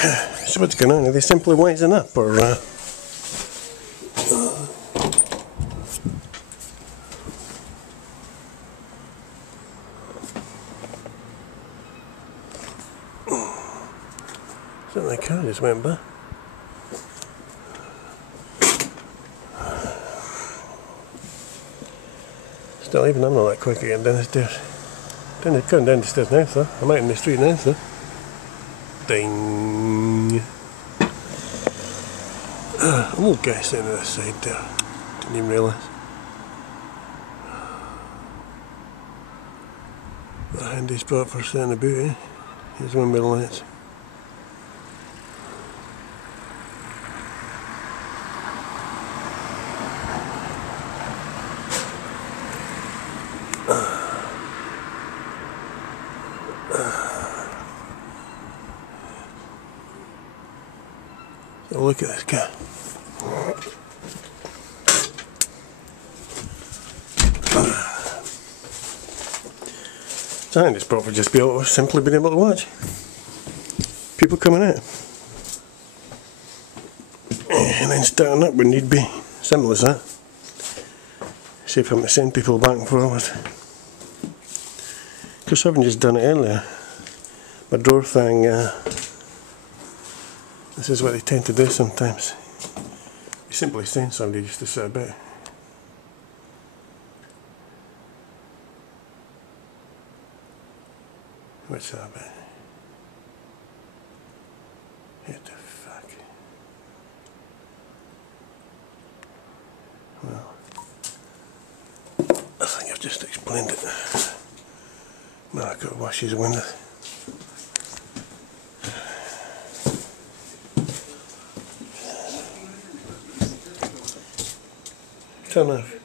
So what's going on? Are they simply wising up, or something like car just went by. Still, even I'm not that quick again down the stairs. Going down the stairs now, sir. I'm out in the street now, sir. Ding. Oh, guy sitting on the side there. Didn't even realise. A handy spot for sitting about, eh? Here's one with the lights. So look at this guy. So I think this probably just be able to simply been able to watch people coming out and then starting up when need be. Simple as that. See if I'm to send people back and forward. Because I haven't just done it earlier. My door thing, this is what they tend to do sometimes. You simply send somebody just to sit about. What's that about? What the fuck? Well, I think I've just explained it. Now I've got to wash his window. Turn off.